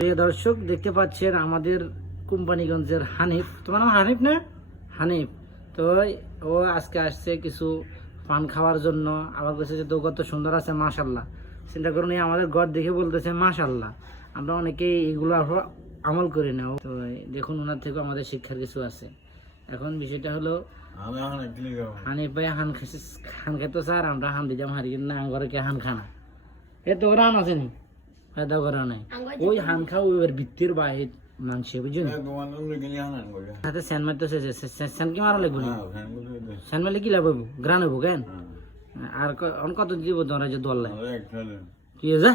প্রিয় দর্শক, দেখতে পাচ্ছেন আমাদের কোম্পানিগঞ্জের হানিফ। তোমার নাম হানিফ না? হানিফ। তো ও আজকে আসছে কিছু পান খাওয়ার জন্য। আবার বলছে যে দোকান তো সুন্দর আছে, মাশাল্লাহ। চিন্তা করুন, আমাদের ঘর দেখে বলতেছে মাশাল্লাহ। আমরা অনেকেই এগুলো আমল করি না। তো দেখুন, ওনার থেকেও আমাদের শিক্ষার কিছু আছে। এখন বিষয়টা হলো হানিফ ভাই হান খাইতো স্যার, আমরা হান দিতাম হারি না ঘরে কে হান খানা। এ তো রান আছে নি ফায়দা করা নাই। ওই হান খাও ওই বৃত্তির বাহির মানছে, বুঝছেন? হাতে স্যান মারতেছে, স্যান কি মারা লাগবে? স্যান মারলে কি লাভ হইব? গ্রান হইব কেন? আর কত দিব তোমরা যে দল কি হয়েছে?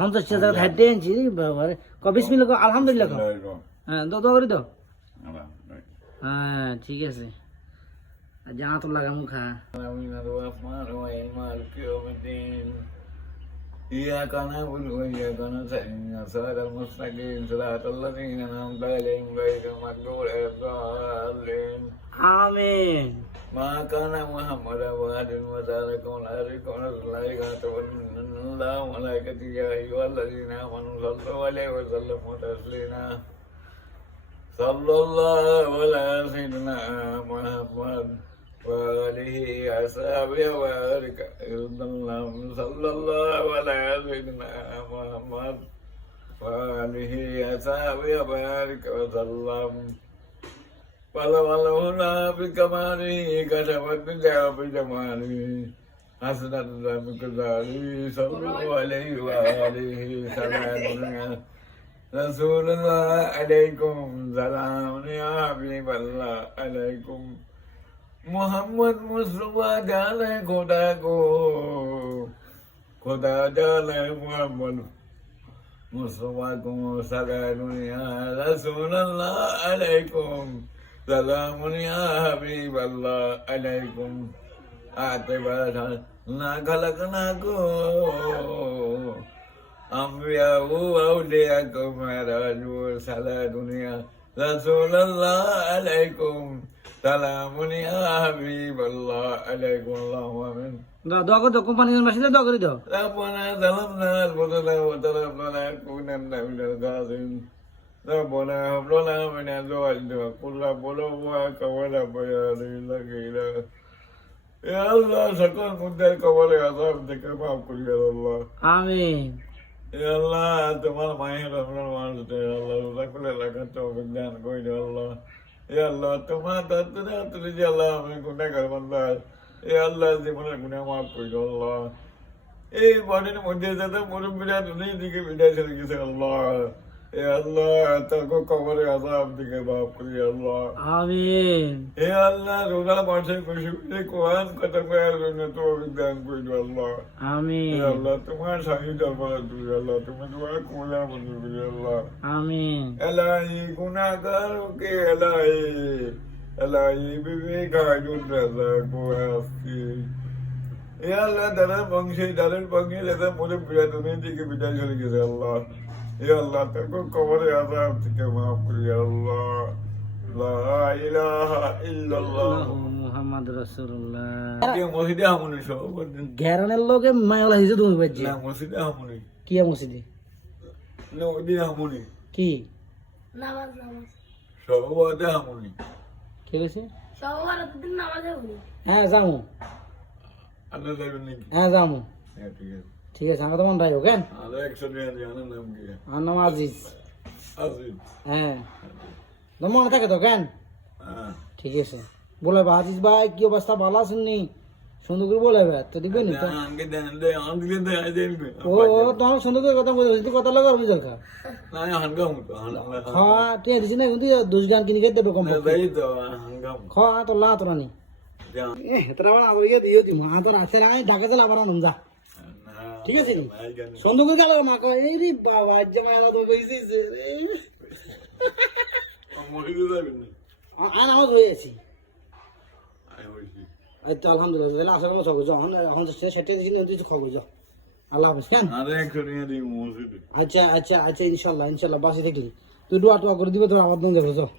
50 টাকা হাইটে আনছি বাবারে। কবিস মিলে আলহামদুলিল্লাহ। হ্যাঁ দোয়া করি তো। হ্যাঁ ঠিক আছে, জানা তো লাগা মুখা। إياك نعبد وإياك نستعين صراط المستقيم صراط الذين أنعمت عليهم غير المغضوب عليهم ولا الضالين আমিন। ما كان محمد أحد من رسولكم ولكن رسول الله كاتب إن الله وملائكته يا أيها الذين آمنوا صلوا عليه وسلموا تسليما صلى الله على سيدنا محمد وآله وصحبه وبارك وسلم صلى الله على سيدنا محمد وآله وصحبه وبارك وسلم ولولا بكماله كشف الدنيا بجماله حسنت بكذاله صلوا عليه وآله سلام رسول الله عليكم سلام يا حبيب الله عليكم मोहम्मद मुस्तफा जाने खुदा को खुदा जाने मोहम्मद मुस्तफा को सलामुनिया रसूलुल्लाह अलैकुम सलामुनिया हबीब अल्लाह अलैकुम आते बारा ना खलकना को अंबिया वो औलिया को महराजू सलामुनिया रसूलुल्लाह अलैकुम সালামুন ইয়া হাবিবাল্লাহ আলাইকুম আল্লাহু আমিন। দোয়া করে দাও, কোম্পানির মাসিদা দোয়া করে দাও। রাব্বানা যালামনা আনফুসানা ওয়া তারাবনা কুনান্না মিনাল গাযিন রাব্বানা হাব লানা মিন আজওয়াজিনা ওয়া কুল্লাবুনা ওয়া বায়ানি লাকিলা ইয়া আল্লাহ সকল মুদ্দার কবরে আযাব থেকে মাফ করিয়া আল্লাহ আমিন। ইয়া আল্লাহ তোমার মায়ের রহমান মানুষে আল্লাহ রাখলে লাগাতো বিজ্ঞান কইরা আল্লাহ ইয়া আল্লাহ তোমার দরবারে তুলে যে আল্লাহ আমি গুনাহগার বান্দা ইয়া আল্লাহ জীবনের গুনাহ মাফ করে আল্লাহ এই বডির মধ্যে যাতে মুরব্বিরা দুনিয়া থেকে বিদায় চলে গেছে আল্লাহ ইয়া আল্লাহ তাকে কবরে আযাব থেকে মাফ করে আল্লাহ আমিন। ইয়া আল্লাহ রোজা মাসে খুশি খুশি কোরআন কথা কয়ার জন্য তো বিজ্ঞান করে আল্লাহ আমিন। ইয়া আল্লাহ তোমার সাহি দরবারে তুলে আল্লাহ তুমি দোয়া কবুল মঞ্জুর করে আল্লাহ আমিন। এলাহি গুনাহগারকে এলাহি এলাহি বিবেকা জুনরাজা কোয়াসি ইয়া আল্লাহ দাদার বংশে যাতে মুরব্বিরা দুনিয়া থেকে বিদায় চলে গেছে আল্লাহ ইয়া আল্লাহ তাকে কবরে আযাব থেকে মাফ করে আল্লাহ লা ইলাহা ইল্লাল্লাহ মুহাম্মদ রাসূলুল্লাহ। কে মসজিদে আমনে সব গ্যারানের লগে মায়লা হিজে তুমি বাজে না মসজিদে আমনে কি মসজিদে নো দি আমনে কি নামাজ সবাতে আমনে কি হইছে? সবার দিন নামাজ হবে। হ্যাঁ যামু, আল্লাহ যাবেন নাকি? হ্যাঁ যামু। হ্যাঁ ঠিক আছে ঠিক আছে, আমার তো মন রাখো কেন? আরে 100 টাকা দিয়ে আনার নাম কি? আমার নাম আজিজ। আজিজ হ্যাঁ তো মনে থাকে তো কেন? হ্যাঁ ঠিক আছে, বলে বা আজিজ ভাই কি অবস্থা, ভালো আছেন নি? সুন্দর করে বলে তো দিবেন তো। আঙ্কে দেন দে আঙ্কে দেন দেন ও তোমার সুন্দর করে কথা বলে তুই কথা লাগা বুঝল কা না হাঙ্গাম তো হ্যাঁ তুই দিছিস না কিন্তু 2 গান কিনে খেতে কম দেই তো হাঙ্গাম খা তো লা তোরা নি যা এ তোরা বড় আগে দিও দি মা তো আছে না ঢাকা চলা বাড়া নাম যা। ঠিক আছে সুন্দর করে গেল মা কই এই রে বাবা আজ মালা তো কইছিস মহিলা যাবেন না আর আমার হয়ে আছি। আই হইছি আচ্ছা আলহামদুলিল্লাহ আশা করব যখন এখন সেটা দিন তুই খাবো যা। আল্লাহ হাফেজ কেন? আরে 100 টাকা দিয়ে মসজিদে আচ্ছা আচ্ছা আচ্ছা ইনশাল্লাহ বাসে থাকলি তুই দোয়া টোয়া করে দিবে তোর আমার দঙ্গে যাও।